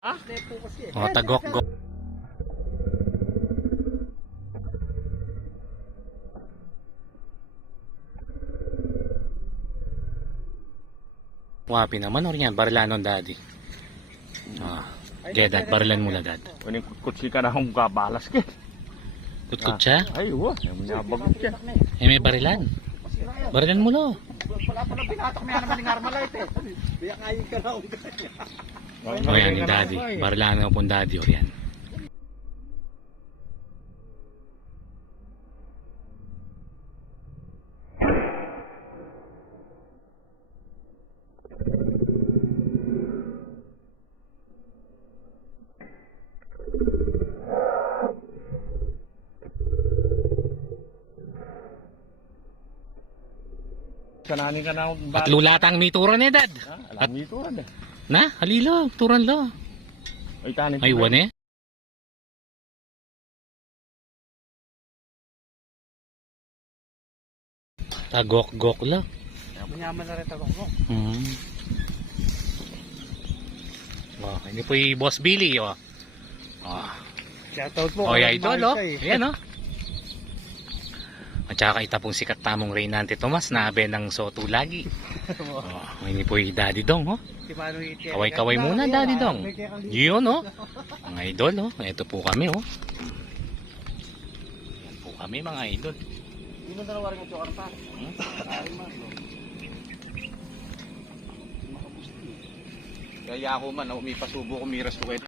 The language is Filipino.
Ha? O, tagok-gok. Wapi naman or yan, barilanon daddy. Kaya dad, barilan mula dad. Kuning kutsi ka na akong kabalas ka. Kutkut siya? Ay, uwa. Ay, manyabagot siya. Eh, may barilan. Barilan mo lo. Wala pala pinatak mo yan naman ng Armalite eh. Biyak ngayon ka na akong kanya. O yan, yung daddy. Barilanon po daddy or yan. Sananin ka na akong At lulatang may turan eh dad. Alam nito rin eh. Na, halilo, turan lo. Ay, tanin. Ay, wan eh. Tagok-gok lo. Manyaman na rin tagok mo. Oh, ini po yung Boss Billy, oh. Shoutout po. Oh, yeah, idol, oh. eh. Ayan, oh. At saka ita pong sikat tamong Reynante Tomas na abe ng Soto lagi. Oh, ini po yung Daddy Dong, oh. Si Manu Iti. Kaway-kaway muna, Daddy Dong. Yun, oh. Mga idol, oh. Ito po kami, oh. Yan po kami, mga idol. Hindi mo na warin mo ito karta. Ay man. Kaya ako man, umipasubo ko miras ko kayo.